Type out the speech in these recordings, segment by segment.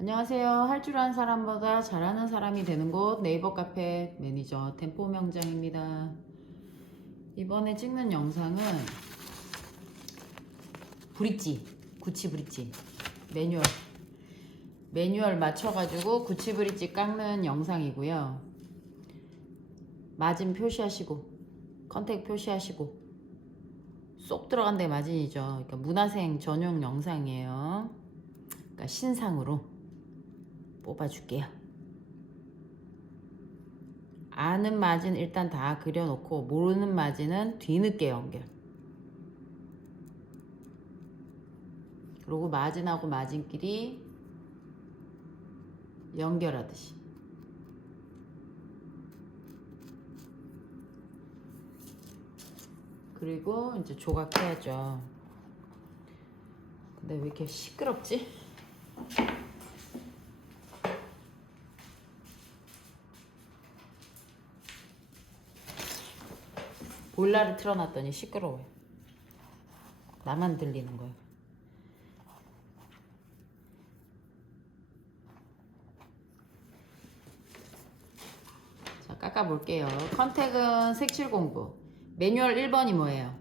안녕하세요. 할 줄 아는 사람보다 잘하는 사람이 되는 곳 네이버 카페 매니저 템포 명장입니다. 이번에 찍는 영상은 브릿지, 구치 브릿지 매뉴얼 맞춰가지고 구치 브릿지 깎는 영상이고요. 마진 표시하시고 컨택 표시하시고 쏙 들어간 데 마진이죠. 그러니까 문화생 전용 영상이에요. 그러니까 신상으로 뽑아줄게요. 아는 마진 일단 다 그려놓고 모르는 마진은 뒤늦게 연결. 그리고 마진하고 마진끼리 연결하듯이. 그리고 이제 조각해야죠. 근데 왜 이렇게 시끄럽지? 보일러를 틀어놨더니 시끄러워요. 나만 들리는 거예요. 자, 깎아볼게요. 컨택은 색칠 공부. 매뉴얼 1번이 뭐예요?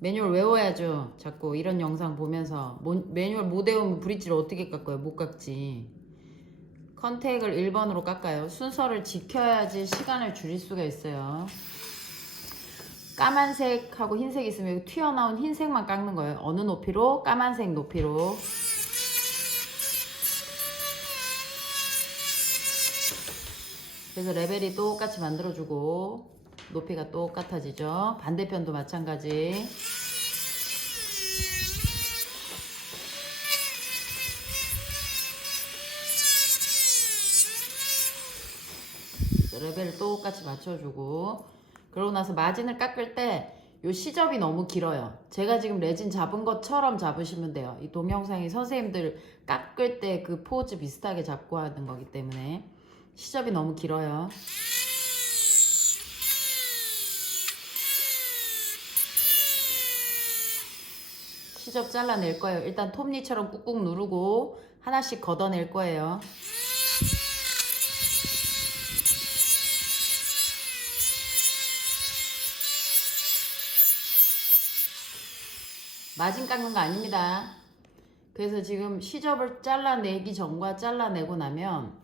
매뉴얼 외워야죠. 자꾸 이런 영상 보면서 매뉴얼 못 외우면 브릿지를 어떻게 깎아요? 못 깎지. 컨택을 1번으로 깎아요. 순서를 지켜야지 시간을 줄일 수가 있어요. 까만색하고 흰색 있으면 튀어나온 흰색만 깎는 거예요. 어느 높이로? 까만색 높이로. 그래서 레벨이 똑같이 만들어주고 높이가 똑같아지죠. 반대편도 마찬가지. 레벨을 똑같이 맞춰주고, 그러고 나서 마진을 깎을 때 요 시접이 너무 길어요. 제가 지금 레진 잡은 것처럼 잡으시면 돼요. 이 동영상이 선생님들 깎을 때 그 포즈 비슷하게 잡고 하는 거기 때문에 시접이 너무 길어요. 시접 잘라낼 거예요. 일단 톱니처럼 꾹꾹 누르고 하나씩 걷어낼 거예요. 마진 깎는 거 아닙니다. 그래서 지금 시접을 잘라내기 전과 잘라내고 나면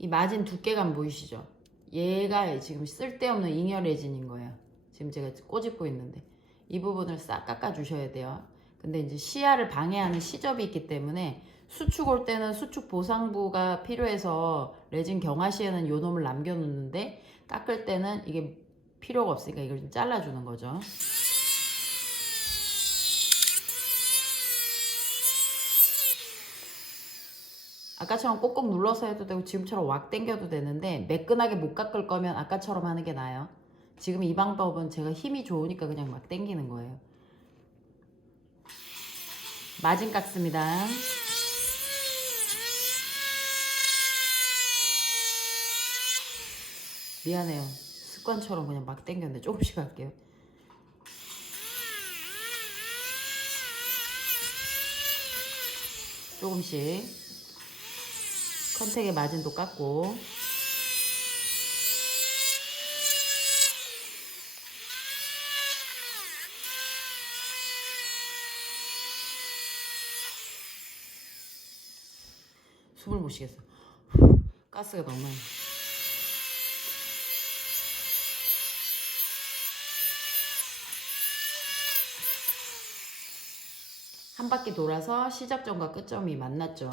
이 마진 두께감 보이시죠? 얘가 지금 쓸데없는 잉여 레진인 거예요. 지금 제가 꼬집고 있는데 이 부분을 싹 깎아 주셔야 돼요. 근데 이제 시야를 방해하는 시접이 있기 때문에 수축 올 때는 수축 보상부가 필요해서 레진 경화 시에는 요 놈을 남겨 놓는데, 깎을 때는 이게 필요가 없으니까 이걸 좀 잘라 주는 거죠. 아까처럼 꼭꼭 눌러서 해도 되고 지금처럼 왁 당겨도 되는데, 매끈하게 못 깎을 거면 아까처럼 하는 게 나아요. 지금 이 방법은 제가 힘이 좋으니까 그냥 막 당기는 거예요. 마진 깎습니다. 미안해요. 습관처럼 그냥 막 당겼는데 조금씩 할게요. 조금씩. 컨택의 마진도 깎고. 숨을 못 쉬겠어. 가스가 너무 많이. 한 바퀴 돌아서 시작점과 끝점이 만났죠.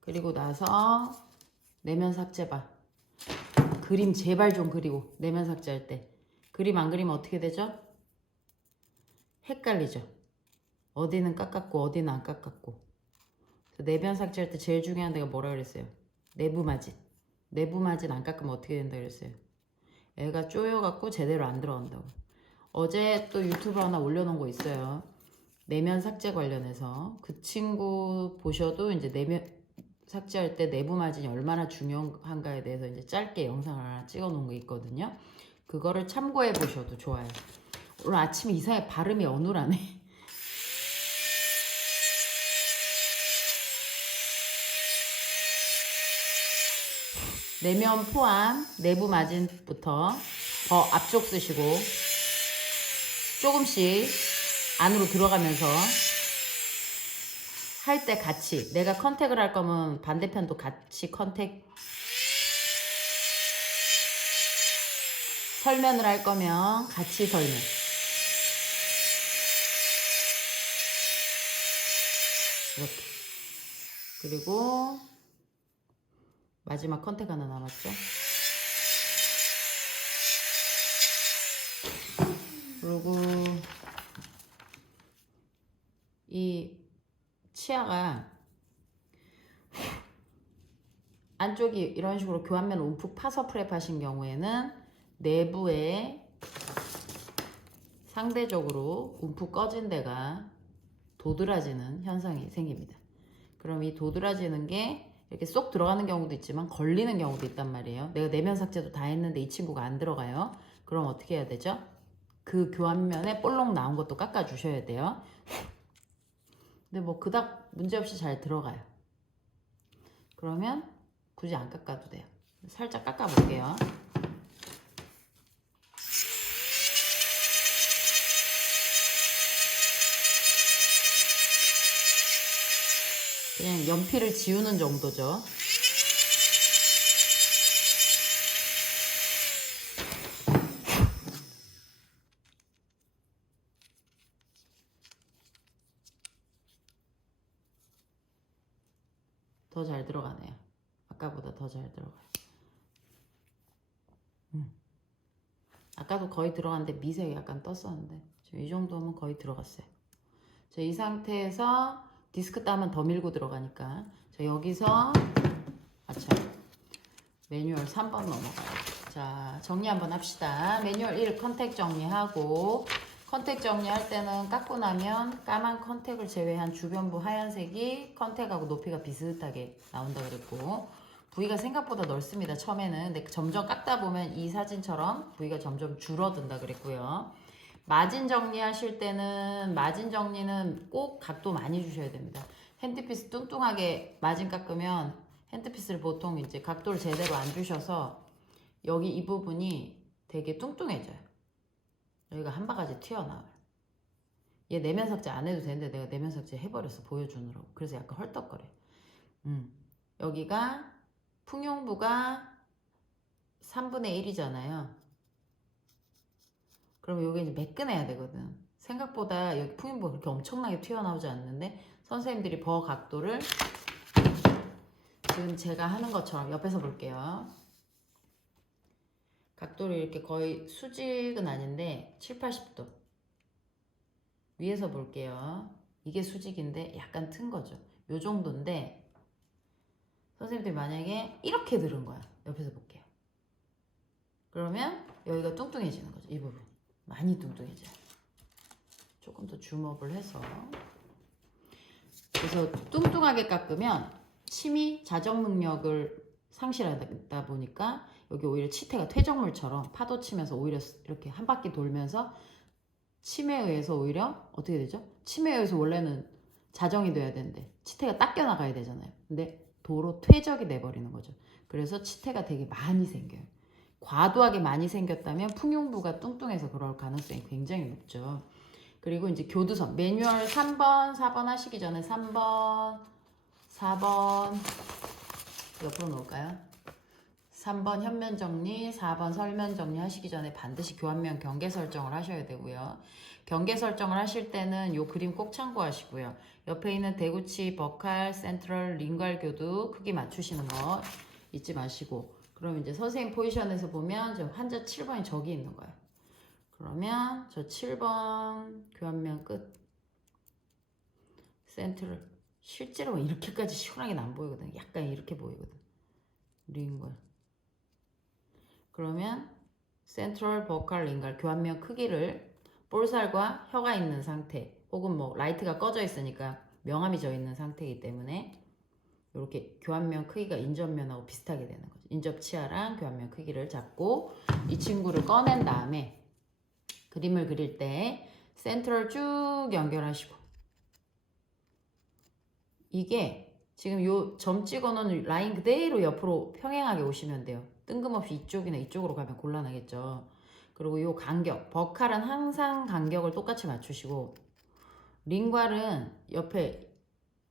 그리고 나서 내면 삭제바. 그림 제발 좀 그리고, 내면 삭제할 때 그림 안 그리면 어떻게 되죠? 헷갈리죠. 어디는 깎았고 어디는 안 깎았고. 내면 삭제할 때 제일 중요한 데가 뭐라 그랬어요? 내부 마진. 내부 마진 안 깎으면 어떻게 된다 그랬어요? 애가 쪼여갖고 제대로 안 들어간다고. 어제 또 유튜브 하나 올려놓은 거 있어요. 내면 삭제 관련해서. 그 친구 보셔도 이제 내면 삭제할 때 내부 마진이 얼마나 중요한가에 대해서 이제 짧게 영상을 하나 찍어 놓은 게 있거든요. 그거를 참고해 보셔도 좋아요. 오늘 아침에 이상하게 발음이 어눌하네. 내면 포함 내부 마진부터 더 앞쪽 쓰시고 조금씩 안으로 들어가면서 할 때 같이 내가 컨택을 할 거면 반대편도 같이 컨택, 설면을 할 거면 같이 설면. 이렇게. 그리고 마지막 컨택 하나 남았죠. 그리고 이 치아가 안쪽이 이런 식으로 교환면 움푹 파서 프랩 하신 경우에는 내부에 상대적으로 움푹 꺼진 데가 도드라지는 현상이 생깁니다. 그럼 이 도드라지는 게 이렇게 쏙 들어가는 경우도 있지만 걸리는 경우도 있단 말이에요. 내가 내면 삭제도 다 했는데 이 친구가 안 들어가요. 그럼 어떻게 해야 되죠? 그 교환면에 볼록 나온 것도 깎아 주셔야 돼요. 근데 뭐 그닥 문제없이 잘 들어가요. 그러면 굳이 안 깎아도 돼요. 살짝 깎아 볼게요. 그냥 연필을 지우는 정도죠. 더 잘 들어가네요. 아까보다 더 잘 들어가요. 아까도 거의 들어갔는데 미세하게 약간 떴었는데 지금 이 정도면 거의 들어갔어요. 자, 이 상태에서 디스크 따면 더 밀고 들어가니까 자, 여기서 매뉴얼 3번 넘어가요. 자, 정리 한번 합시다. 매뉴얼 1 컨택 정리하고, 컨택 정리할 때는 깎고 나면 까만 컨택을 제외한 주변부 하얀색이 컨택하고 높이가 비슷하게 나온다 그랬고, 부위가 생각보다 넓습니다. 처음에는. 근데 점점 깎다 보면 이 사진처럼 부위가 점점 줄어든다 그랬고요. 마진 정리하실 때는 마진 정리는 꼭 각도 많이 주셔야 됩니다. 핸드피스 뚱뚱하게 마진 깎으면 핸드피스를 보통 이제 각도를 제대로 안 주셔서 여기 이 부분이 되게 뚱뚱해져요. 여기가 한 바가지 튀어나와요. 얘 내면 삭제 안 해도 되는데 내가 내면 삭제 해버렸어. 보여주느라고. 그래서 약간 헐떡거려요. 여기가 풍용부가 3분의 1이잖아요. 그럼 여기 이제 매끈해야 되거든. 생각보다 여기 풍용부가 그렇게 엄청나게 튀어나오지 않는데 선생님들이 버 각도를 지금 제가 하는 것처럼 옆에서 볼게요. 각도를 이렇게 거의 수직은 아닌데 7, 80도 위에서 볼게요. 이게 수직인데 약간 튼 거죠. 요 정도인데 선생님들이 만약에 이렇게 들은 거야. 옆에서 볼게요. 그러면 여기가 뚱뚱해지는 거죠. 이 부분 많이 뚱뚱해져요. 조금 더 줌업을 해서 그래서 뚱뚱하게 깎으면 침이 자정 능력을 상실하다 보니까 여기 오히려 치태가 퇴적물처럼 파도 치면서 오히려 이렇게 한 바퀴 돌면서 침에 의해서 오히려 어떻게 되죠? 침에 의해서 원래는 자정이 돼야 되는데 치태가 닦여 나가야 되잖아요. 근데 도로 퇴적이 돼버리는 거죠. 그래서 치태가 되게 많이 생겨요. 과도하게 많이 생겼다면 풍용부가 뚱뚱해서 그럴 가능성이 굉장히 높죠. 그리고 이제 교두선 매뉴얼 3번, 4번 하시기 전에 3번, 4번 옆으로 놓을까요? 3번 현면 정리, 4번 설면 정리 하시기 전에 반드시 교환면 경계 설정을 하셔야 되고요. 경계 설정을 하실 때는 이 그림 꼭 참고하시고요. 옆에 있는 대구치, 버칼, 센트럴, 링괄 교두 크기 맞추시는 거 잊지 마시고 그럼 이제 선생님 포지션에서 보면 저 환자 7번이 저기 있는 거예요. 그러면 저 7번 교환면 끝 센트럴 실제로 이렇게까지 시원하게는 안 보이거든. 약간 이렇게 보이거든. 링괄 그러면 센트럴 버칼 링괄 교환면 크기를 볼살과 혀가 있는 상태 혹은 뭐 라이트가 꺼져 있으니까 명암이 져 있는 상태이기 때문에 이렇게 교환면 크기가 인접면하고 비슷하게 되는 거죠. 인접 치아랑 교환면 크기를 잡고 이 친구를 꺼낸 다음에 그림을 그릴 때 센트럴 쭉 연결하시고 이게 지금 요 점 찍어놓은 라인 그대로 옆으로 평행하게 오시면 돼요. 뜬금없이 이쪽이나 이쪽으로 가면 곤란하겠죠. 그리고 요 간격, 버칼은 항상 간격을 똑같이 맞추시고, 링괄은 옆에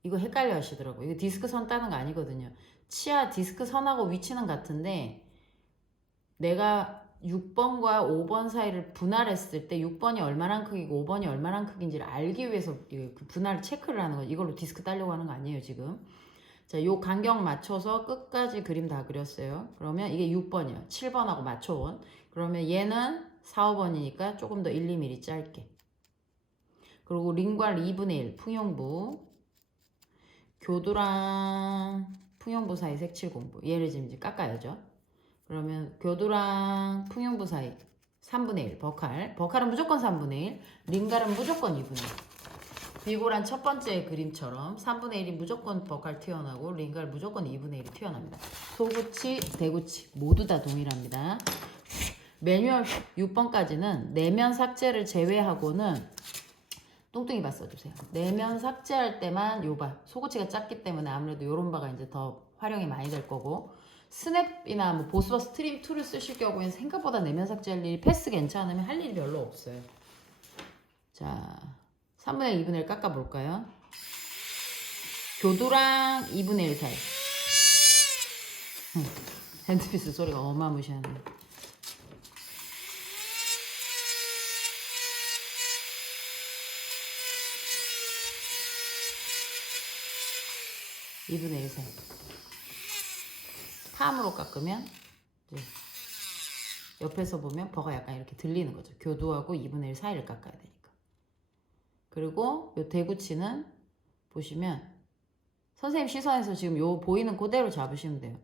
이거 헷갈려 하시더라고요. 이거 디스크 선 따는 거 아니거든요. 치아 디스크 선하고 위치는 같은데 내가 6번과 5번 사이를 분할했을 때 6번이 얼마나 크기고 5번이 얼마나 크기인지를 알기 위해서 그 분할 체크를 하는 거예요. 이걸로 디스크 따려고 하는 거 아니에요, 지금. 자, 요 간격 맞춰서 끝까지 그림 다 그렸어요. 그러면 이게 6번이에요. 7번하고 맞춰온. 그러면 얘는 4, 5번이니까 조금 더 1, 2mm 짧게. 그리고 링괄 2분의 1 풍용부. 교두랑 풍용부 사이 색칠 공부. 얘를 지금 이제 깎아야죠. 그러면 교두랑 풍용부 사이 3분의 1 버칼. 버칼은 무조건 3분의 1. 링괄은 무조건 2분의 1. 비고란 첫 번째 그림처럼 3분의 1이 무조건 버칼 튀어나오고 링괄 무조건 2분의 1이 튀어납니다. 소구치, 대구치 모두 다 동일합니다. 매뉴얼 6번까지는 내면 삭제를 제외하고는 뚱뚱이 바 써주세요. 내면 삭제할 때만 요 바. 소구치가 작기 때문에 아무래도 요런 바가 이제 더 활용이 많이 될 거고, 스냅이나 뭐 보스버스 트림 툴을 쓰실 경우에는 생각보다 내면 삭제할 일이 패스 괜찮으면 할 일이 별로 없어요. 자, 3분의 1, 2분의 1 깎아볼까요? 교두랑 2분의 1 사이. 핸드피스 소리가 어마무시하네. (2분의 1 사이) 팜으로 깎으면 이제 옆에서 보면 버가 약간 이렇게 들리는 거죠. 교두하고 2분의 1 사이를 깎아야 되니까. 그리고 요 대구치는 보시면 선생님 시선에서 지금 요 보이는 그대로 잡으시면 돼요.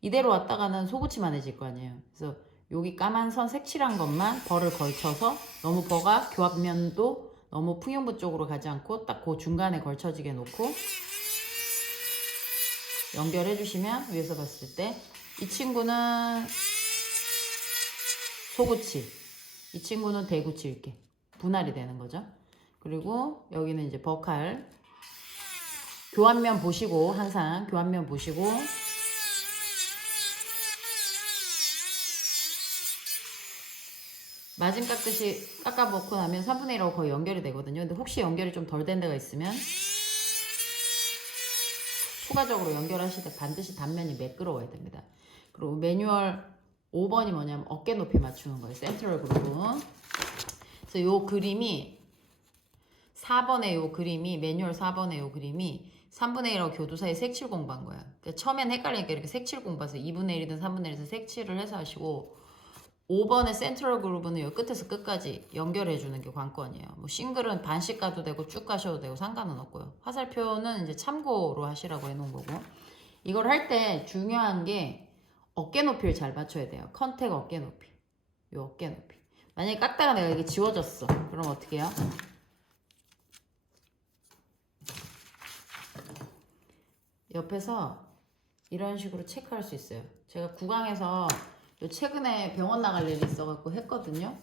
이대로 왔다가는 소구치만해질 거 아니에요. 그래서 여기 까만 선 색칠한 것만 벌을 걸쳐서 너무 버가 교합면도 너무 풍용부 쪽으로 가지 않고 딱 그 중간에 걸쳐지게 놓고 연결해 주시면 위에서 봤을 때 이 친구는 소구치, 이 친구는 대구치 이렇게 분할이 되는 거죠. 그리고 여기는 이제 버칼 교환면 보시고, 항상 교환면 보시고 마진 깎듯이 깎아먹고 나면 3분의 1하고 거의 연결이 되거든요. 근데 혹시 연결이 좀 덜 된 데가 있으면 추가적으로 연결하실 때 반드시 단면이 매끄러워야 됩니다. 그리고 매뉴얼 5번이 뭐냐면 어깨 높이 맞추는 거예요. 센트럴 그루브. 그래서 요 그림이 4번의 요 그림이 매뉴얼 4번의 요 그림이 3분의 1하고 교두 사이 색칠 공부한 거야. 그러니까 처음엔 헷갈리니까 이렇게 색칠 공부해서 2분의 1이든 3분의 1이든 색칠을 해서 하시고, 5번의 센트럴 그루브는 요 끝에서 끝까지 연결해주는 게 관건이에요. 뭐 싱글은 반씩 가도 되고 쭉 가셔도 되고 상관은 없고요. 화살표는 이제 참고로 하시라고 해놓은 거고, 이걸 할 때 중요한 게 어깨 높이를 잘 맞춰야 돼요. 컨택 어깨 높이. 요 어깨 높이. 만약에 깎다가 내가 이게 지워졌어. 그럼 어떻게 해요? 옆에서 이런 식으로 체크할 수 있어요. 제가 구강에서 최근에 병원 나갈 일이 있어갖고 했거든요.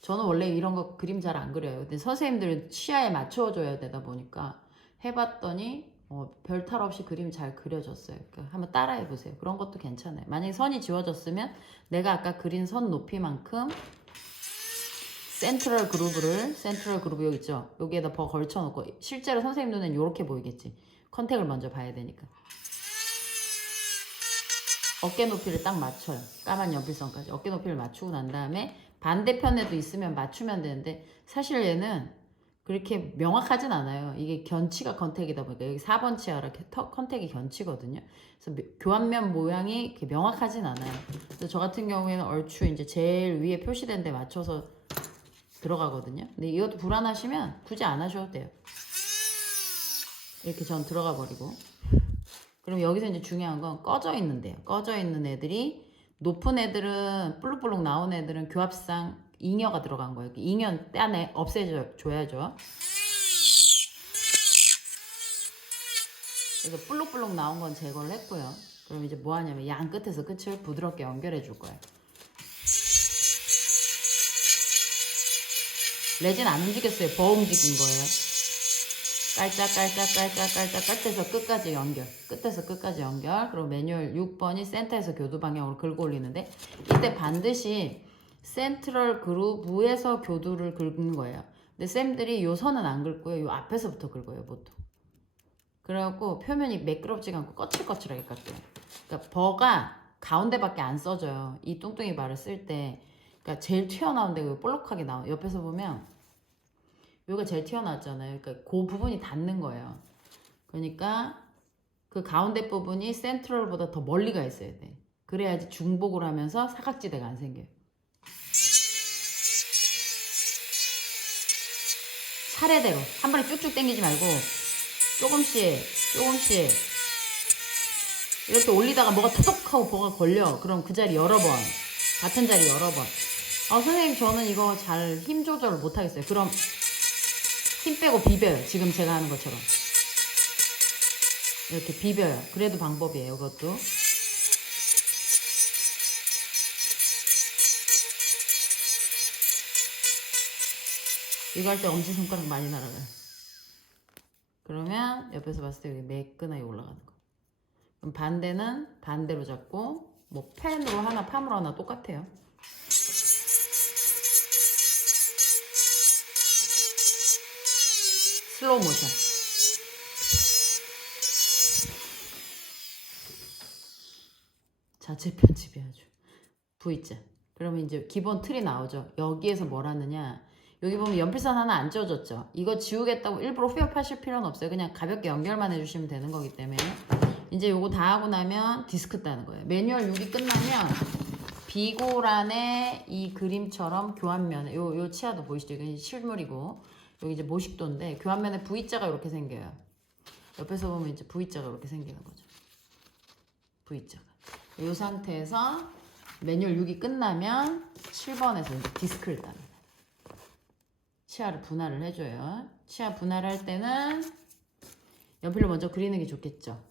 저는 원래 이런 거 그림 잘 안 그려요. 근데 선생님들은 시야에 맞춰줘야 되다 보니까 해봤더니 별 탈 없이 그림 잘 그려졌어요. 그러니까 한번 따라해보세요. 그런 것도 괜찮아요. 만약에 선이 지워졌으면 내가 아까 그린 선 높이만큼 센트럴 그루브 여기 있죠? 여기에다 버 걸쳐놓고, 실제로 선생님 눈엔 이렇게 보이겠지. 컨택을 먼저 봐야 되니까. 어깨 높이를 딱 맞춰요. 까만 연필선까지 어깨 높이를 맞추고 난 다음에 반대편에도 있으면 맞추면 되는데, 사실 얘는 그렇게 명확하진 않아요. 이게 견치가 컨택이다 보니까 여기 4번 치아라 컨택이 견치거든요. 그래서 교환면 모양이 이렇게 명확하진 않아요. 그래서 저 같은 경우에는 얼추 이제 제일 위에 표시된 데 맞춰서 들어가거든요. 근데 이것도 불안하시면 굳이 안 하셔도 돼요. 이렇게 전 들어가 버리고. 그럼 여기서 이제 중요한 건 꺼져 있는데요. 꺼져 있는 애들이, 높은 애들은 볼록볼록 나온 애들은 교합상 잉여가 들어간 거예요. 잉여 떼내 없애줘야죠. 그래서 볼록볼록 나온 건 제거를 했고요. 그럼 이제 뭐 하냐면 양 끝에서 끝을 부드럽게 연결해 줄 거예요. 레진 안 움직였어요. 버 움직인 거예요. 깔짝 끝에서 끝까지 연결. 끝에서 끝까지 연결. 그리고 매뉴얼 6번이 센터에서 교두 방향으로 긁어 올리는데 이때 반드시 센트럴 그루브에서 교두를 긁는 거예요. 근데 쌤들이 요 선은 안 긁고요. 요 앞에서부터 긁어요, 보통. 그래갖고 표면이 매끄럽지가 않고 거칠거칠하게 깎여요. 그러니까 버가 가운데밖에 안 써져요. 이 뚱뚱이 발을 쓸 때. 그러니까 제일 튀어나온 데가 볼록하게 나와요. 옆에서 보면 여기가 제일 튀어나왔잖아요. 그러니까 그 부분이 닿는 거예요. 그러니까 그 가운데 부분이 센트럴보다 더 멀리 가 있어야 돼. 그래야지 중복을 하면서 사각지대가 안 생겨요. 차례대로 한 번에 쭉쭉 당기지 말고 조금씩 이렇게 올리다가 뭐가 톡톡 하고 뭐가 걸려. 그럼 그 자리 여러 번, 같은 자리 여러 번. 선생님 저는 이거 잘 힘 조절을 못하겠어요. 그럼 힘 빼고 비벼요. 지금 제가 하는 것처럼 이렇게 비벼요. 그래도 방법이에요. 그것도. 이거 할 때 엄지손가락 많이 날아가요. 그러면 옆에서 봤을 때 여기 매끈하게 올라가는 거. 그럼 반대는 반대로 잡고 뭐 펜으로 하나 팜으로 하나 똑같아요. 슬로우 모션. 자체 편집이 아주 V자. 그러면 이제 기본 틀이 나오죠. 여기에서 뭘 하느냐. 여기 보면 연필선 하나 안 지워졌죠. 이거 지우겠다고 일부러 후협하실 필요는 없어요. 그냥 가볍게 연결만 해주시면 되는 거기 때문에. 이제 요거 다 하고 나면 디스크 따는 거예요. 매뉴얼 6이 끝나면 비고란의 이 그림처럼 교환면에 요 치아도 보이시죠? 이게 실물이고 여기 이제 모식도인데 교환면에 V자가 이렇게 생겨요. 옆에서 보면 이제 V자가 이렇게 생기는 거죠. V자가. 이 상태에서 매뉴얼 6이 끝나면 7번에서 이제 디스크를 따는 거예요. 치아를 분할을 해줘요. 치아 분할할 때는 연필로 먼저 그리는 게 좋겠죠.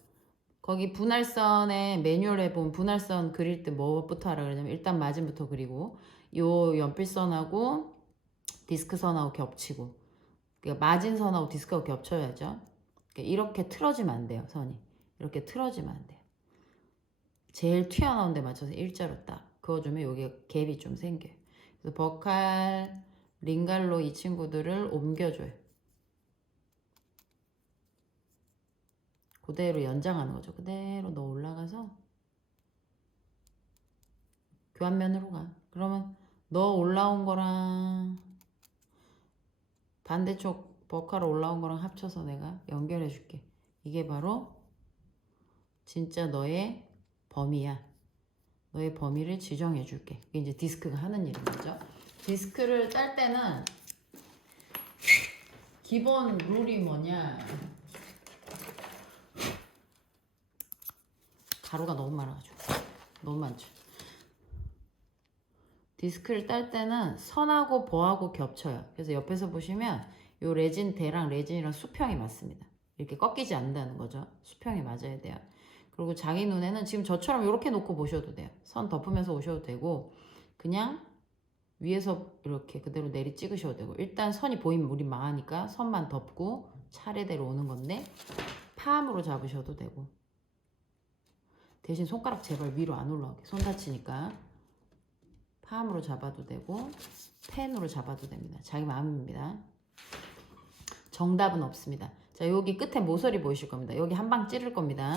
거기 분할선에 매뉴얼에 보면 분할선 그릴 때 뭐부터 하라 그러냐면 일단 마진부터 그리고 요 연필선하고 디스크선하고 겹치고 그러니까 마진선하고 디스크하고 겹쳐야죠. 그러니까 이렇게 틀어지면 안 돼요. 선이 이렇게 틀어지면 안 돼요. 제일 튀어나온 데 맞춰서 일자로 딱 그어주면 여기 갭이 좀 생겨요. 그래서 버칼, 링갈로 이 친구들을 옮겨줘요. 그대로 연장하는 거죠. 그대로 너 올라가서 교환면으로 가. 그러면 너 올라온 거랑 반대쪽 버칼 올라온 거랑 합쳐서 내가 연결해 줄게. 이게 바로 진짜 너의 범위야. 너의 범위를 지정해 줄게. 이게 이제 디스크가 하는 일인 거죠. 디스크를 딸 때는 기본 룰이 뭐냐. 가루가 너무 많아가지고 너무 많죠. 디스크를 딸 때는 선하고 버하고 겹쳐요. 그래서 옆에서 보시면 요 레진 대랑 레진이랑 수평이 맞습니다. 이렇게 꺾이지 않는다는 거죠. 수평이 맞아야 돼요. 그리고 자기 눈에는 지금 저처럼 이렇게 놓고 보셔도 돼요. 선 덮으면서 오셔도 되고 그냥 위에서 이렇게 그대로 내리 찍으셔도 되고 일단 선이 보이면 우리 망하니까 선만 덮고 차례대로 오는 건데 팜으로 잡으셔도 되고 대신 손가락 제발 위로 안 올라오게. 손 다치니까 팜으로 잡아도 되고 펜으로 잡아도 됩니다. 자기 마음입니다. 정답은 없습니다. 자, 여기 끝에 모서리 보이실 겁니다. 여기 한 방 찌를 겁니다.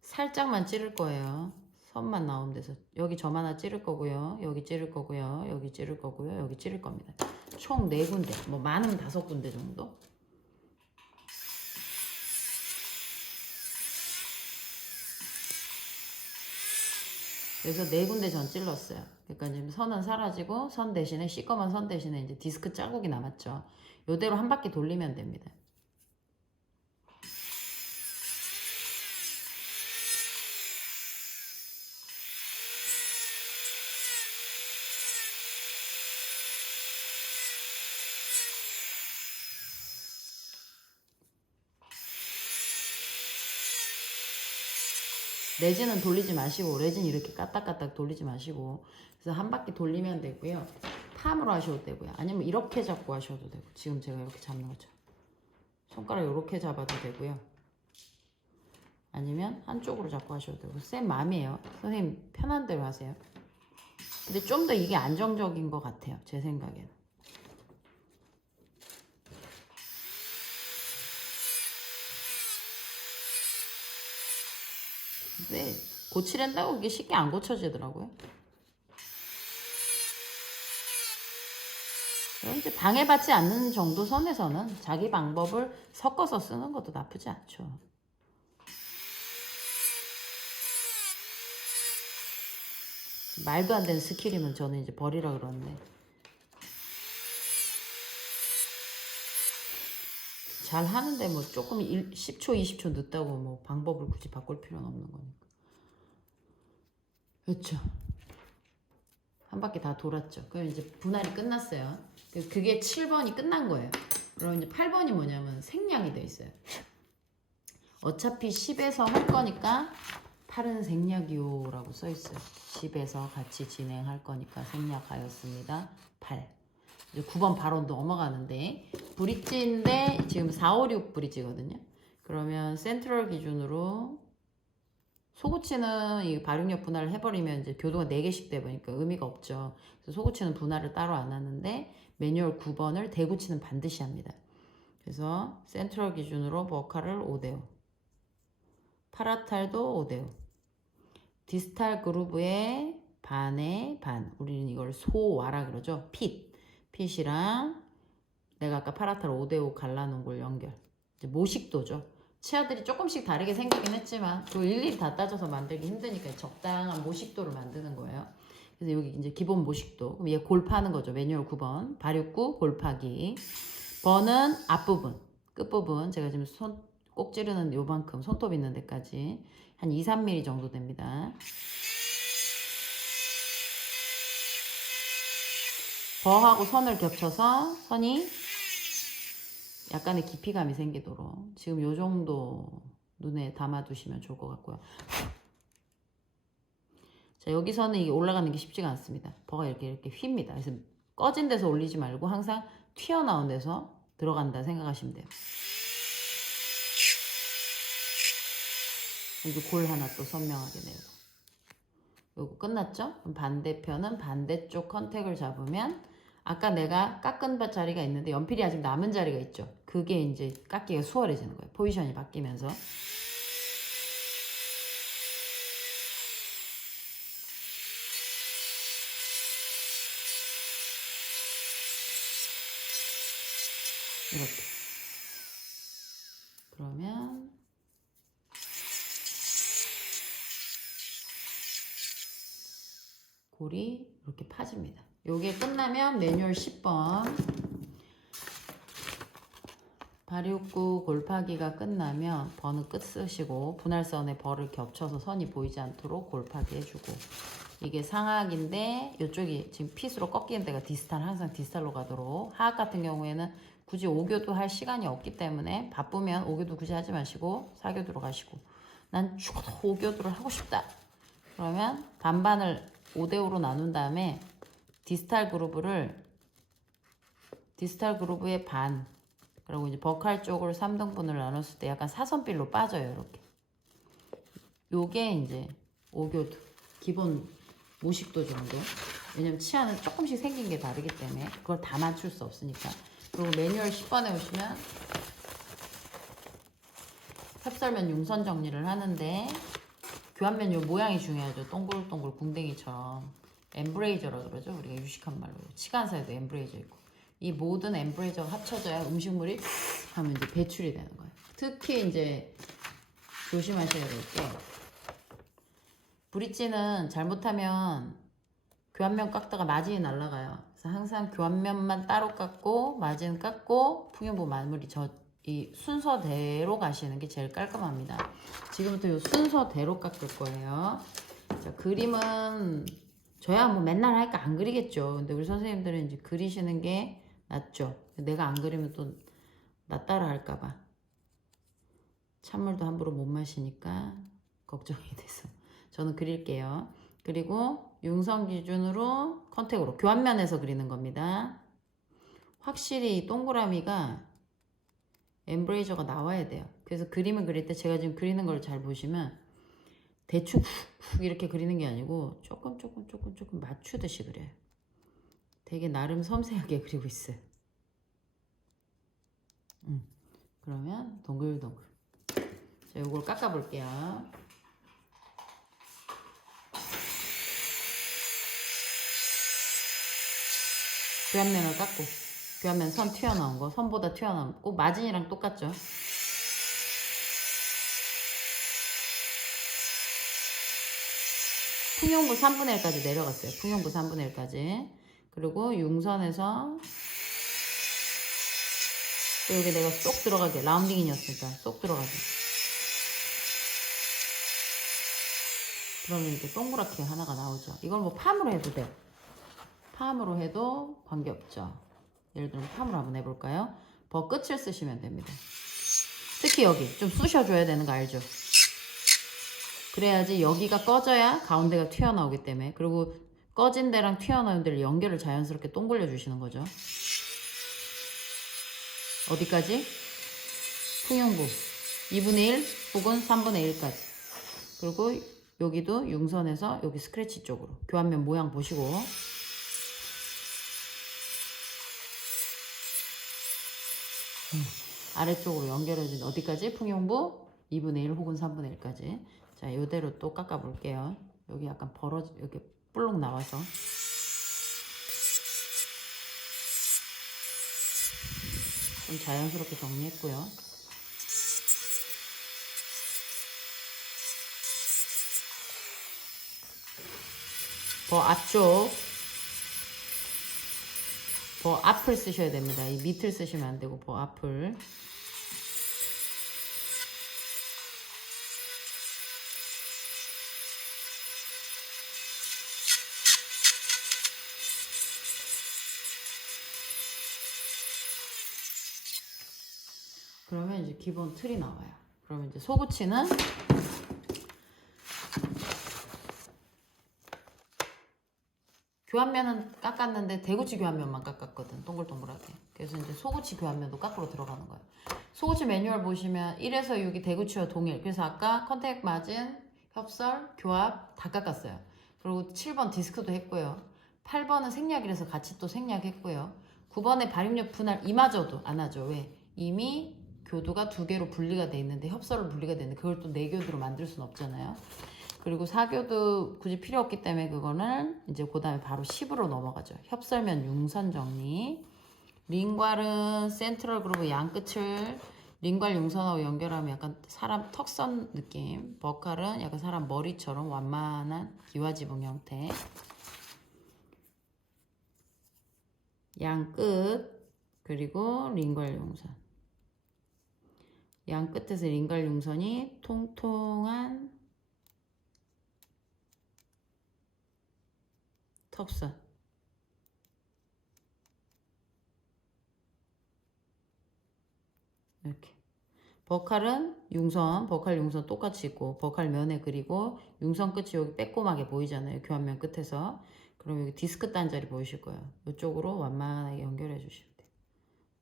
살짝만 찌를 거예요. 선만 나오면 돼서 여기 점 하나 찌를 거고요. 여기 찌를 거고요. 여기 찌를 거고요. 여기 찌를 겁니다. 총 4군데, 뭐 많으면 5군데 정도. 그래서 4군데 전 찔렀어요. 그러니까 지금 선은 사라지고 선 대신에 시꺼먼 선 대신에 이제 디스크 자국이 남았죠. 요대로 한 바퀴 돌리면 됩니다. 레진은 돌리지 마시고 레진 이렇게 까딱까딱 돌리지 마시고 그래서 한 바퀴 돌리면 되고요. 팜으로 하셔도 되고요. 아니면 이렇게 잡고 하셔도 되고 지금 제가 이렇게 잡는 거죠. 손가락 이렇게 잡아도 되고요. 아니면 한쪽으로 잡고 하셔도 되고 쌤 마음이에요. 선생님 편한 대로 하세요. 근데 좀 더 이게 안정적인 것 같아요. 제 생각에는. 근데 고치랜다고 이게 쉽게 안 고쳐지더라고요. 이제 방해받지 않는 정도 선에서는 자기 방법을 섞어서 쓰는 것도 나쁘지 않죠. 말도 안 되는 스킬이면 저는 이제 버리라 그러는데 잘 하는데 뭐 조금 10초 20초 늦다고 뭐 방법을 굳이 바꿀 필요는 없는 거니까. 그렇죠. 한 바퀴 다 돌았죠. 그럼 이제 분할이 끝났어요. 그게 7번이 끝난 거예요. 그럼 이제 8번이 뭐냐면 생략이 돼 있어요. 어차피 10에서 할 거니까 8은 생략이요 라고 써 있어요. 10에서 같이 진행할 거니까 생략하였습니다. 8. 이제 9번 바로 넘어가는데 브릿지인데 지금 4, 5, 6 브릿지거든요. 그러면 센트럴 기준으로 소고치는 이 발육력 분할을 해버리면 이제 교도가 4개씩 돼버리니까 의미가 없죠. 그래서 소고치는 분할을 따로 안 하는데 매뉴얼 9번을 대구치는 반드시 합니다. 그래서 센트럴 기준으로 버카를 5대5, 파라탈도 5대5, 디스탈 그루브의 반의 반, 우리는 이걸 소와라 그러죠. 핏이랑 내가 아까 파라탈 5대5 갈라놓은 걸 연결. 이제 모식도죠. 치아들이 조금씩 다르게 생기긴 했지만 그 일일이 다 따져서 만들기 힘드니까 적당한 모식도를 만드는 거예요. 그래서 여기 이제 기본 모식도. 그럼 얘 골파는 거죠. 매뉴얼 9번. 발육구 골파기. 번은 앞부분, 끝부분. 제가 지금 손 꼭 찌르는 요만큼 손톱 있는 데까지 한 2, 3mm 정도 됩니다. 버하고 선을 겹쳐서 선이 약간의 깊이감이 생기도록 지금 요 정도 눈에 담아두시면 좋을 것 같고요. 자, 여기서는 이게 올라가는 게 쉽지가 않습니다. 버가 이렇게 휩니다. 그래서 꺼진 데서 올리지 말고 항상 튀어나온 데서 들어간다 생각하시면 돼요. 이제 골 하나 또 선명하게 내고. 요거 끝났죠? 그럼 반대편은 반대쪽 컨택을 잡으면 아까 내가 깎은 자리가 있는데 연필이 아직 남은 자리가 있죠. 그게 이제 깎기가 수월해지는 거예요. 포지션이 바뀌면서. 이렇게. 그러면 골이 이렇게 파집니다. 요게 끝나면 매뉴얼 10번 발육구 골파기가 끝나면 버는 끝 쓰시고 분할선에 벌을 겹쳐서 선이 보이지 않도록 골파기 해주고, 이게 상악인데 이쪽이 지금 핏으로 꺾이는 데가 디스탈, 항상 디스탈로 가도록. 하악 같은 경우에는 굳이 5교도 할 시간이 없기 때문에 바쁘면 5교도 굳이 하지 마시고 4교도로 가시고, 난 죽어도 5교도를 하고 싶다 그러면 반반을 5대5로 나눈 다음에 디스탈 그루브의 반, 그리고 이제 버칼 쪽으로 3등분을 나눴을 때 약간 사선빌로 빠져요. 이렇게. 요게 이제 5교도 기본 모식도 정도. 왜냐면 치아는 조금씩 생긴 게 다르기 때문에 그걸 다 맞출 수 없으니까. 그리고 매뉴얼 10번에 오시면 탑설면 융선 정리를 하는데 교환면 요 모양이 중요하죠. 동글동글 궁뎅이처럼. 엠브레이저라 그러죠. 우리가 유식한 말로. 치간사에도 엠브레이저 있고. 이 모든 엠브레이저가 합쳐져야 음식물이 하면 이제 배출이 되는 거예요. 특히 이제 조심하셔야 될 게, 브릿지는 잘못하면 교환면 깎다가 마진이 날아가요. 그래서 항상 교환면만 따로 깎고 마진 깎고 풍연부 마무리 이 순서대로 가시는 게 제일 깔끔합니다. 지금부터 이 순서대로 깎을 거예요. 자, 그림은 저야 뭐 맨날 하니까 안 그리겠죠. 근데 우리 선생님들은 이제 그리시는 게 낫죠. 내가 안 그리면 또 나 따라 할까봐. 찬물도 함부로 못 마시니까 걱정이 돼서 저는 그릴게요. 그리고 융선 기준으로 컨택으로 교환면에서 그리는 겁니다. 확실히 동그라미가 엠브레이저가 나와야 돼요. 그래서 그림을 그릴 때 제가 지금 그리는 걸 잘 보시면 대충 훅훅 이렇게 그리는 게 아니고 조금 맞추듯이 그려요. 되게 나름 섬세하게 그리고 있어요. 그러면 동글동글. 자, 요걸 깎아 볼게요. 교환면을 깎고, 교환면 선 튀어나온 거, 선보다 튀어나온 거, 마진이랑 똑같죠? 풍용부 3분의 1까지 내려갔어요. 풍용부 3분의 1까지. 그리고 융선에서 또 여기 내가 쏙 들어가게, 라운딩인이었으니까 쏙 들어가게. 그러면 이렇게 동그랗게 하나가 나오죠. 이걸 뭐 팜으로 해도 돼. 팜으로 해도 관계없죠. 예를 들면 팜으로 한번 해볼까요? 끝을 쓰시면 됩니다. 특히 여기 좀 쑤셔줘야 되는 거 알죠? 그래야지 여기가 꺼져야 가운데가 튀어나오기 때문에. 그리고 꺼진 데랑 튀어나온 데를 연결을 자연스럽게 동글려 주시는 거죠. 어디까지? 풍용부 2분의 1 혹은 3분의 1까지. 그리고 여기도 융선에서 여기 스크래치 쪽으로 교환면 모양 보시고 아래쪽으로 연결해준 어디까지? 풍용부 2분의 1 혹은 3분의 1까지. 자, 요대로 또 깎아 볼게요. 여기 약간 이렇게 볼록 나와서. 좀 자연스럽게 정리했고요. 앞쪽, 앞을 쓰셔야 됩니다. 이 밑을 쓰시면 안 되고 앞을. 그러면 이제 기본 틀이 나와요. 그러면 이제 소구치는 교환면은 깎았는데 대구치 교환면만 깎았거든. 동글동글하게. 그래서 이제 소구치 교환면도 깎으러 들어가는 거예요. 소구치 매뉴얼 보시면 1에서 6이 대구치와 동일. 그래서 아까 컨택 마진, 협설, 교합 다 깎았어요. 그리고 7번 디스크도 했고요. 8번은 생략이라서 같이 또 생략했고요. 9번에 발입력 분할 이마저도 안 하죠. 왜? 이미 교도가 2개로 분리가 돼 있는데 협설로 분리가 돼 있는데 그걸 또 4교도로 만들 수는 없잖아요. 그리고 4교도 굳이 필요 없기 때문에 그거는 이제 그 다음에 바로 10으로 넘어가죠. 협설면 융선 정리. 링괄은 센트럴 그루브 양끝을 링괄 융선하고 연결하면 약간 사람 턱선 느낌. 버칼은 약간 사람 머리처럼 완만한 기와지붕 형태. 양끝 그리고 링괄 융선. 양끝에서 링괄 융선이 통통한 턱선. 이렇게. 버칼은 융선, 버칼 융선 똑같이 있고 버칼 면에 그리고 융선 끝이 여기 빼꼼하게 보이잖아요. 교환면 끝에서. 그럼 여기 디스크 단자리 보이실 거예요. 이쪽으로 완만하게 연결해 주시면 돼요.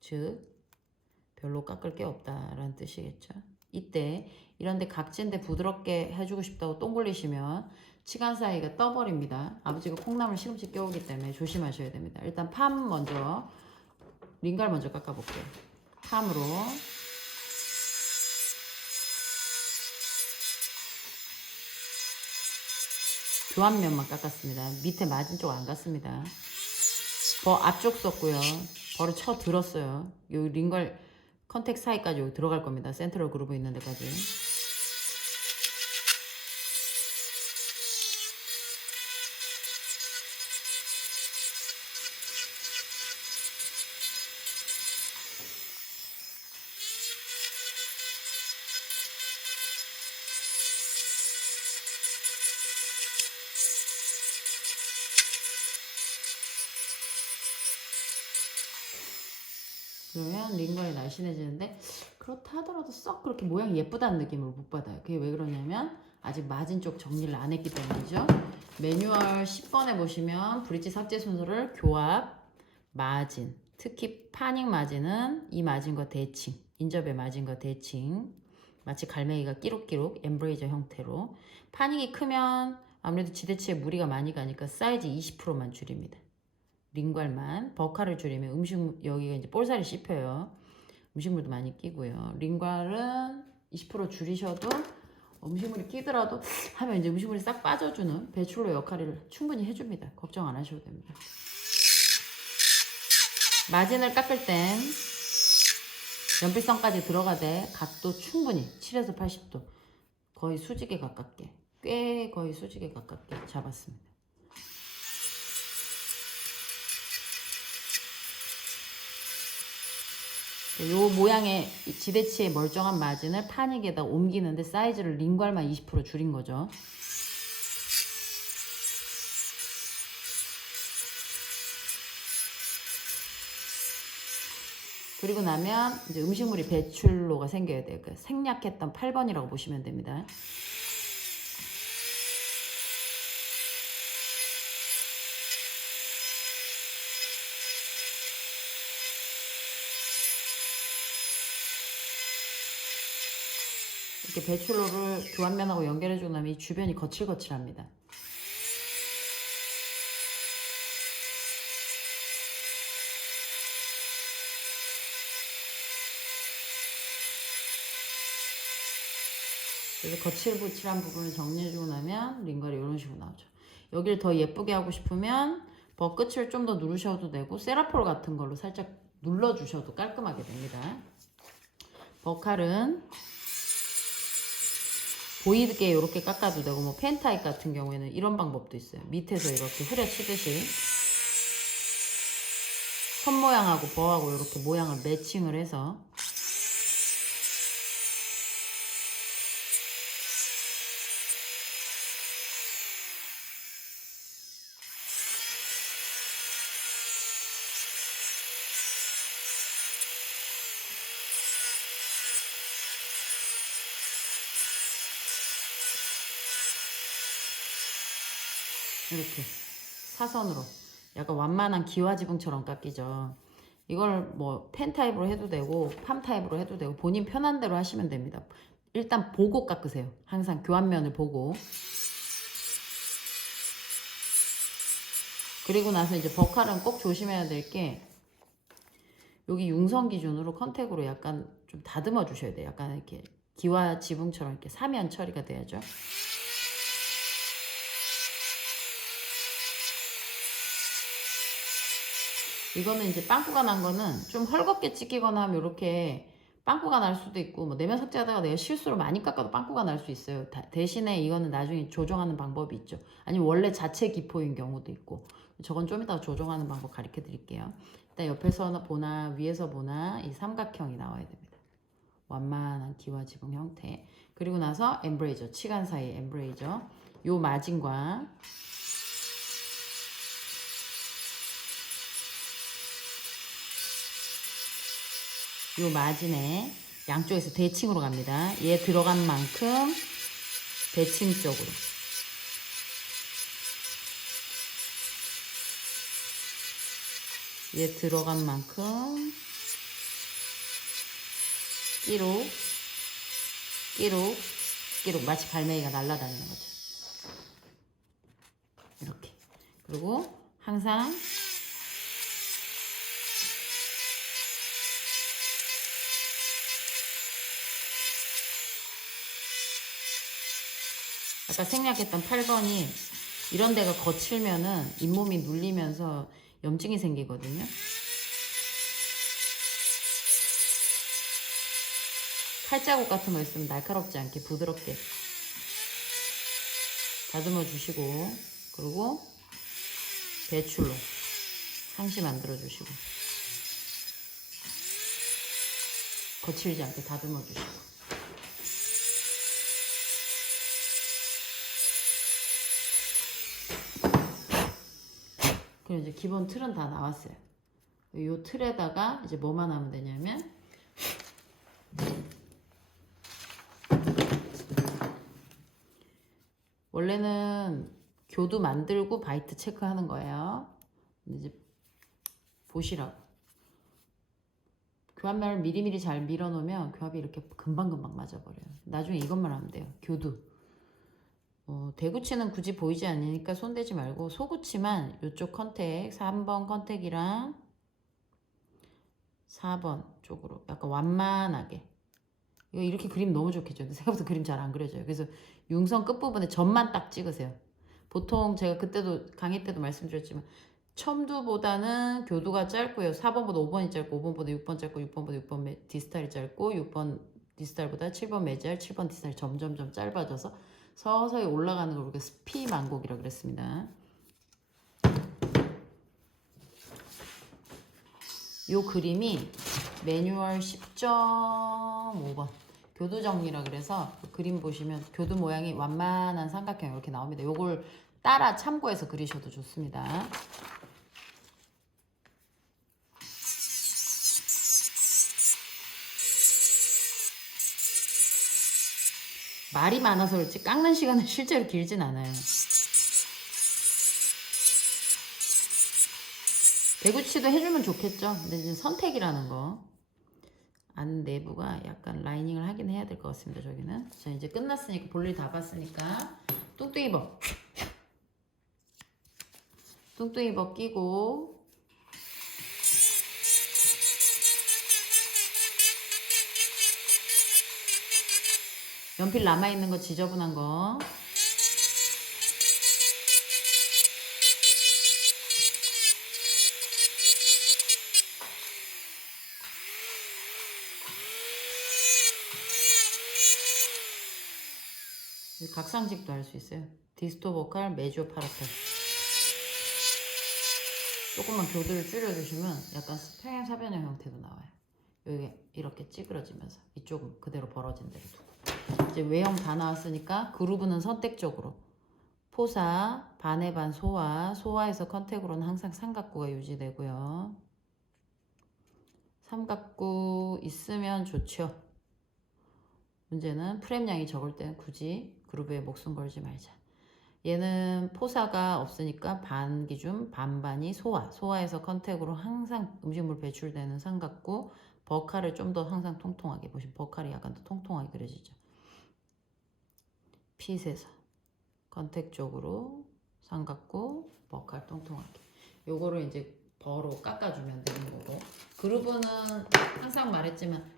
즉 별로 깎을 게 없다라는 뜻이겠죠. 이때 이런데 각진데 부드럽게 해주고 싶다고 똥 굴리시면 치간 사이가 떠버립니다. 아버지가 콩나물 시금치 껴오기 때문에 조심하셔야 됩니다. 일단 팜 먼저 링갈 먼저 깎아볼게요. 팜으로 교환면만 깎았습니다. 밑에 마진 쪽 안 갔습니다. 앞쪽 썼고요. 벌을 쳐 들었어요. 여기 링갈 컨택 사이까지 여기 들어갈 겁니다. 센트럴 그루브 있는 데까지. 그러면 링걸이 날씬해지는데 그렇다 하더라도 썩 그렇게 모양이 예쁘다는 느낌을 못 받아요. 그게 왜 그러냐면 아직 마진 쪽 정리를 안 했기 때문이죠. 매뉴얼 10번에 보시면 브릿지 삭제 순서를 교합, 마진, 특히 파닝 마진은 이 마진과 대칭 인접의 마진과 대칭, 마치 갈매기가 끼룩끼룩 엠브레이저 형태로. 파닉이 크면 아무래도 지대치에 무리가 많이 가니까 사이즈 20%만 줄입니다. 링괄만. 버카를 줄이면 여기가 이제 볼살이 씹혀요. 음식물도 많이 끼고요. 링괄은 20% 줄이셔도 음식물이 끼더라도 하면 이제 음식물이 싹 빠져주는 배출로 역할을 충분히 해줍니다. 걱정 안 하셔도 됩니다. 마진을 깎을 땐 연필선까지 들어가되 각도 충분히 7에서 80도 거의 수직에 가깝게 거의 수직에 가깝게 잡았습니다. 요 모양의 지대치의 멀쩡한 마진을 파닉에다 옮기는데 사이즈를 링괄만 20% 줄인 거죠. 그리고 나면 이제 음식물이 배출로가 생겨야 돼요. 그러니까 생략했던 8번이라고 보시면 됩니다. 이렇게 배출로를 교환면하고 연결해주고 나면 이 주변이 거칠거칠합니다. 그래서 거칠거칠한 부분을 정리해주고 나면 링걸이 이런 식으로 나오죠. 여기를 더 예쁘게 하고 싶으면 버끝을 좀 더 누르셔도 되고 세라폴 같은 걸로 살짝 눌러주셔도 깔끔하게 됩니다. 버칼은 보이게 이렇게 깎아도 되고 뭐 펜타입 같은 경우에는 이런 방법도 있어요. 밑에서 이렇게 후려치듯이 손 모양하고 버하고 이렇게 모양을 매칭을 해서 이렇게 사선으로 약간 완만한 기와지붕처럼 깎이죠. 이걸 뭐 펜 타입으로 해도 되고 팜 타입으로 해도 되고 본인 편한 대로 하시면 됩니다. 일단 보고 깎으세요. 항상 교환면을 보고. 그리고 나서 이제 버칼은 꼭 조심해야 될 게 여기 융선 기준으로 컨택으로 약간 좀 다듬어 주셔야 돼요. 약간 이렇게 기와 지붕처럼 이렇게 사면 처리가 돼야죠. 이거는 이제 빵꾸가 난 거는 좀 헐겁게 찍히거나 하면 이렇게 빵꾸가 날 수도 있고 뭐 내면 삭제하다가 내가 실수로 많이 깎아도 빵꾸가 날 수 있어요. 대신에 이거는 나중에 조정하는 방법이 있죠. 아니면 원래 자체 기포인 경우도 있고 저건 좀 이따가 조정하는 방법 가르쳐 드릴게요. 일단 옆에서 보나 위에서 보나 이 삼각형이 나와야 됩니다. 완만한 기와 지붕 형태. 그리고 나서 엠브레이저, 치간 사이 엠브레이저 요 마진과 요 마진에 양쪽에서 대칭으로 갑니다. 얘 들어간 만큼 대칭 쪽으로. 얘 들어간 만큼 끼룩, 끼룩, 끼룩. 마치 갈매기가 날아다니는 거죠. 이렇게. 그리고 항상 아까 생략했던 8번이 이런 데가 거칠면은 잇몸이 눌리면서 염증이 생기거든요. 칼자국 같은 거 있으면 날카롭지 않게 부드럽게 다듬어 주시고 그리고 배출로 항시 만들어 주시고 거칠지 않게 다듬어 주시고 그리고 이제 기본 틀은 다 나왔어요. 이 틀에다가 이제 뭐만 하면 되냐면 원래는 교도 만들고 바이트 체크하는 거예요. 근데 이제 보시라고 교합면을 미리미리 잘 밀어놓으면 교합이 이렇게 금방금방 맞아버려요. 나중에 이것만 하면 돼요. 교두. 대구치는 굳이 보이지 않으니까 손대지 말고 소구치만 이쪽 컨택 3번 컨택이랑 4번 쪽으로 약간 완만하게. 이거 이렇게 그림 너무 좋겠죠. 근데 생각보다 그림 잘 안 그려져요. 그래서 융선 끝부분에 점만 딱 찍으세요. 보통 제가 그때도 강의 때도 말씀드렸지만 첨두보다는 교두가 짧고요. 4번보다 5번이 짧고 5번보다 6번 짧고 6번보다 6번 디스탈이 짧고 6번 디스탈보다 7번 매지알 7번 디스탈이 점점점 짧아져서 서서히 올라가는 걸 우리가 스피 만곡이라고 그랬습니다. 요 그림이 매뉴얼 10.5번 교두 정리라 그래서 그 그림 보시면 교두 모양이 완만한 삼각형 이렇게 나옵니다. 요걸 따라 참고해서 그리셔도 좋습니다. 말이 많아서 그렇지 깎는 시간은 실제로 길진 않아요. 대구치도 해주면 좋겠죠. 근데 이제 선택이라는 거. 안 내부가 약간 라이닝을 하긴 해야 될 것 같습니다. 저기는. 자, 이제 끝났으니까 볼일 다 봤으니까 뚱뚱이 버. 뚱뚱이 버 끼고 연필 남아있는 거 지저분한 거 각상직도 할 수 있어요. 디스토 보컬, 메조 파라펠. 조금만 교두를 줄여주시면 약간 평행사변형 형태도 나와요. 여기 이렇게 찌그러지면서 이쪽은 그대로 벌어진 대로 두고. 이제 외형 다 나왔으니까 그루브는 선택적으로 포사, 반의 반 소화, 소화에서 컨택으로는 항상 삼각구가 유지되고요. 삼각구 있으면 좋죠. 문제는 프렘량이 적을 때는 굳이 그루브에 목숨 걸지 말자. 얘는 포사가 없으니까 반 기준 반반이 소화. 소화에서 컨택으로 항상 음식물 배출되는 삼각구. 버칼을 좀 더 항상 통통하게 보시면 버칼이 약간 더 통통하게 그려지죠. 핏에서 컨택 쪽으로 삼각구 버칼 통통하게. 요거를 이제 버로 깎아주면 되는 거고. 그루브는 항상 말했지만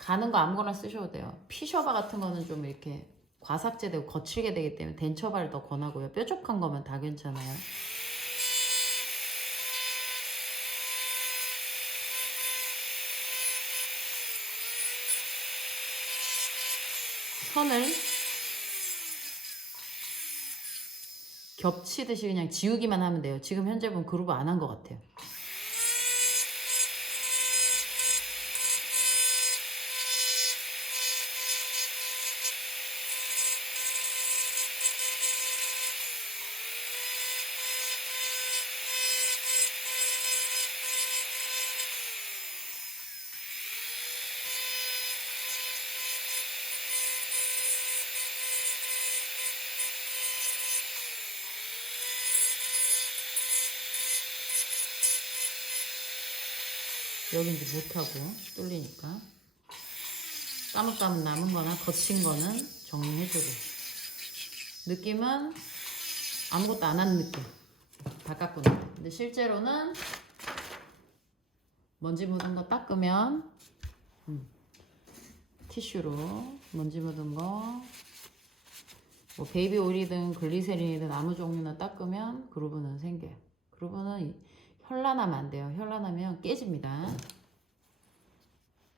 가는 거 아무거나 쓰셔도 돼요. 피셔바 같은 거는 좀 이렇게 과삭제되고 거칠게 되기 때문에 덴처바를 더 권하고요. 뾰족한 거면 다 괜찮아요. 선을 겹치듯이 그냥 지우기만 하면 돼요. 지금 현재 보면 그루브 안 한 것 같아요. 여기 이제 못하고 뚫리니까 까뭇까뭇 남은 거나 거친 거는 정리해주고 느낌은 아무것도 안 한 느낌 다 깎고 나요. 근데 실제로는 먼지 묻은 거 닦으면 티슈로 먼지 묻은 거 뭐 베이비 오일이든 글리세린이든 아무 종류나 닦으면 그루브는 생겨요. 그루브는 현란하면 안 돼요. 현란하면 깨집니다.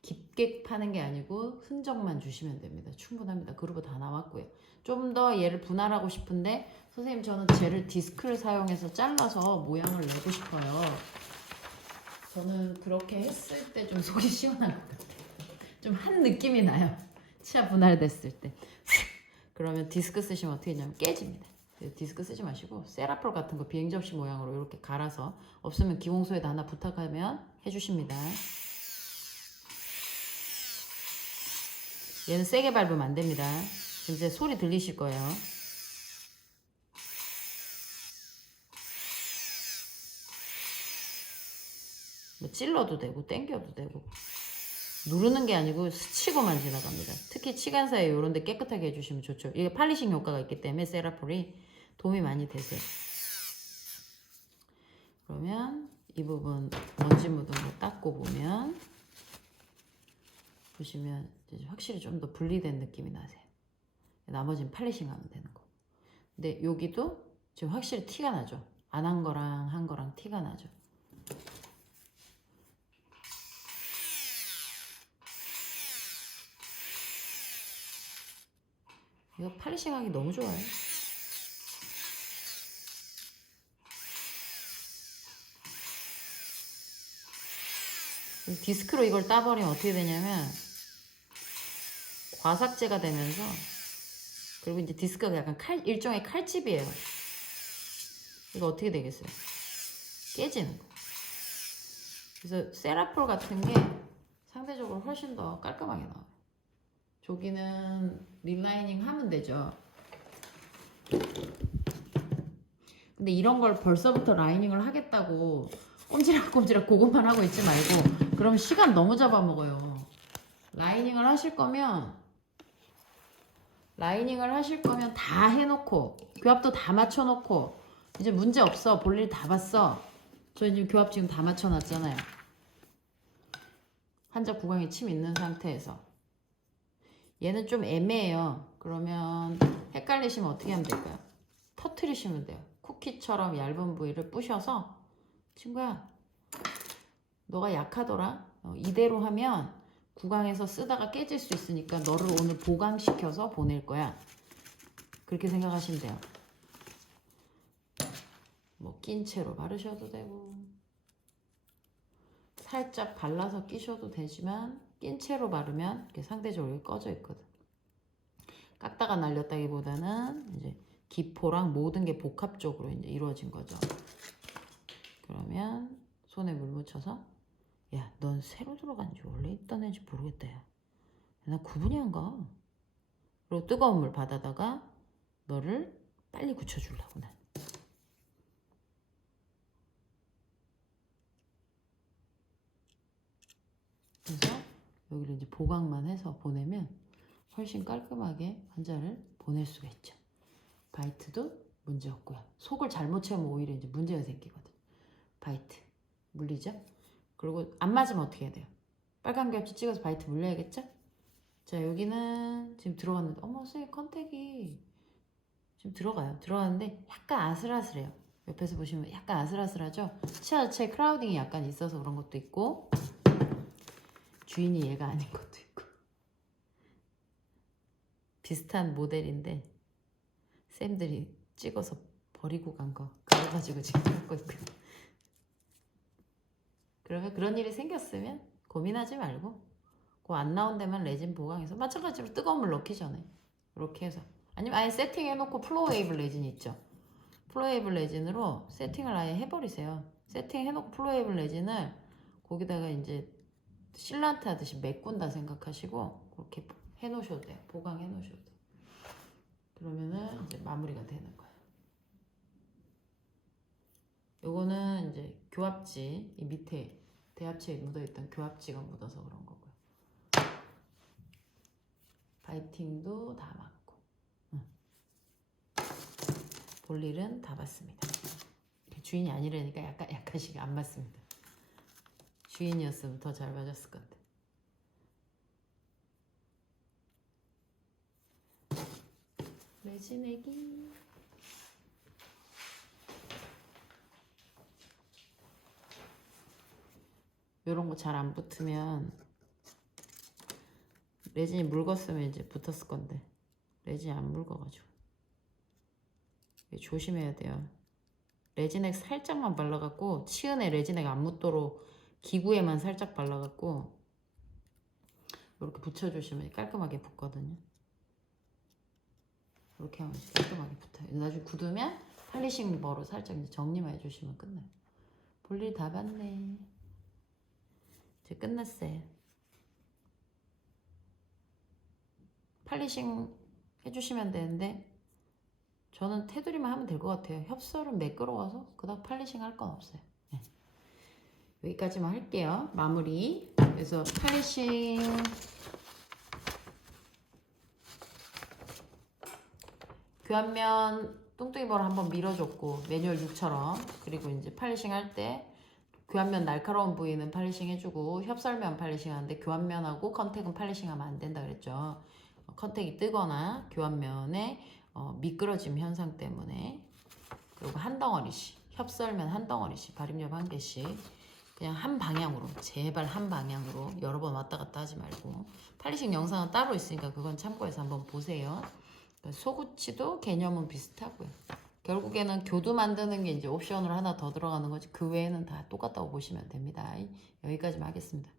깊게 파는 게 아니고 흔적만 주시면 됩니다. 충분합니다. 그루브 다 나왔고요. 좀 더 얘를 분할하고 싶은데 선생님 저는 젤을 디스크를 사용해서 잘라서 모양을 내고 싶어요. 저는 그렇게 했을 때 좀 속이 시원한 것 같아요. 좀 한 느낌이 나요. 치아 분할됐을 때. 그러면 디스크 쓰시면 어떻게 되냐면 깨집니다. 디스크 쓰지 마시고 세라폴 같은 거 비행접시 모양으로 이렇게 갈아서 없으면 기공소에다 하나 부탁하면 해주십니다. 얘는 세게 밟으면 안 됩니다. 지금 이제 소리 들리실 거예요. 찔러도 되고 당겨도 되고 누르는 게 아니고 스치고만 지나갑니다. 특히 치간사에 이런 데 깨끗하게 해주시면 좋죠. 이게 팔리싱 효과가 있기 때문에 세라폴이 도움이 많이 되세요. 그러면 이 부분 먼지 묻은 거 닦고 보시면 이제 확실히 좀 더 분리된 느낌이 나세요. 나머지는 팔리싱 하면 되는 거. 근데 여기도 지금 확실히 티가 나죠. 안 한 거랑 한 거랑 티가 나죠. 이거 팔리싱 하기 너무 좋아요. 디스크로 이걸 따버리면 어떻게 되냐면 과삭제가 되면서, 그리고 이제 디스크가 약간 일종의 칼집이에요. 이거 어떻게 되겠어요? 깨지는 거. 그래서 세라폴 같은 게 상대적으로 훨씬 더 깔끔하게 나와요. 저기는 릴라이닝 하면 되죠. 근데 이런 걸 벌써부터 라이닝을 하겠다고 꼼지락꼼지락 그것만 하고 있지 말고, 그럼 시간 너무 잡아먹어요. 라이닝을 하실 거면 다 해놓고 교합도 다 맞춰놓고 이제 문제 없어. 볼일 다 봤어. 저희 지금 교합 지금 다 맞춰놨잖아요. 환자 구강에 침 있는 상태에서. 얘는 좀 애매해요. 그러면 헷갈리시면 어떻게 하면 될까요? 터트리시면 돼요. 쿠키처럼 얇은 부위를 부셔서, 친구야 너가 약하더라, 이대로 하면 구강에서 쓰다가 깨질 수 있으니까 너를 오늘 보강시켜서 보낼 거야. 그렇게 생각하시면 돼요. 뭐 낀 채로 바르셔도 되고 살짝 발라서 끼셔도 되지만, 낀 채로 바르면 이렇게 상대적으로 꺼져 있거든. 깎다가 날렸다기보다는 이제 기포랑 모든 게 복합적으로 이제 이루어진 거죠. 그러면 손에 물 묻혀서, 야, 넌 새로 들어간지 원래 있던 애인지 모르겠다. 야, 나 구분이 안 가. 그리고 뜨거운 물 받아다가 너를 빨리 굳혀주려고 난. 그래서 여기를 이제 보강만 해서 보내면 훨씬 깔끔하게 환자를 보낼 수가 있죠. 바이트도 문제 없고요. 속을 잘못 채우면 오히려 이제 문제가 생기거든. 바이트 물리죠? 그리고 안 맞으면 어떻게 해야 돼요? 빨간 겹지 찍어서 바이트 물려야겠죠? 자, 여기는 지금 들어갔는데, 어머 선생님 컨택이 지금 들어가는데 약간 아슬아슬해요. 옆에서 보시면 약간 아슬아슬하죠? 치아 자체에 크라우딩이 약간 있어서 그런 것도 있고, 주인이 얘가 아닌 것도 있고. 비슷한 모델인데 쌤들이 찍어서 버리고 간 거 그래가지고 지금 갖고 있거든. 그러면 그런 일이 생겼으면 고민하지 말고 그 안 나온 데만 레진 보강해서, 마찬가지로 뜨거운 물 넣기 전에 이렇게 해서, 아니면 아예 세팅해놓고 플로웨이블 레진 있죠. 플로웨이블 레진으로 세팅을 아예 해버리세요. 세팅해놓고 플로웨이블 레진을 거기다가 이제 실란트 하듯이 메꾼다 생각하시고 그렇게 해놓으셔도 돼요. 보강해놓으셔도 돼요. 그러면은 이제 마무리가 되는 거예요. 요거는 이제 교합지, 이 밑에 대합체에 묻어있던 교합지가 묻어서 그런 거고요. 바이팅도 다 맞고, 볼일은 다 봤습니다. 주인이 아니라니까 약간씩 안 맞습니다. 주인이었으면 더 잘 맞았을 건데. 레진액이 요런 거 잘 안 붙으면, 레진이 묽었으면 이제 붙었을 건데 레진이 안 묽어가지고 조심해야 돼요. 레진액 살짝만 발라갖고, 치은에 레진액 안 묻도록 기구에만 살짝 발라갖고 이렇게 붙여주시면 깔끔하게 붙거든요. 이렇게 하면 깔끔하게 붙어요. 나중에 굳으면 팔리싱 버로 살짝 이제 정리만 해주시면 끝나요. 볼일 다 봤네. 이제 끝났어요. 팔리싱 해주시면 되는데 저는 테두리만 하면 될 것 같아요. 협설은 매끄러워서 그닥 팔리싱 할 건 없어요. 네. 여기까지만 할게요. 마무리. 그래서 팔리싱 교환면 뚱뚱이벌을 한번 밀어줬고 매뉴얼 6처럼 그리고 이제 팔리싱 할 때 교환면 날카로운 부위는 팔리싱 해주고 협설면 팔리싱 하는데 교환면하고 컨택은 팔리싱 하면 안 된다 그랬죠. 컨택이 뜨거나 교환면에 미끄러짐 현상 때문에 그리고 한 덩어리씩 협설면 한 덩어리씩 발림엽 한 개씩 그냥 한 방향으로 제발 한 방향으로 여러 번 왔다 갔다 하지 말고 팔리싱 영상은 따로 있으니까 그건 참고해서 한번 보세요. 소구치도 개념은 비슷하고요. 결국에는 교두 만드는 게 이제 옵션으로 하나 더 들어가는 거지 그 외에는 다 똑같다고 보시면 됩니다. 여기까지만 하겠습니다.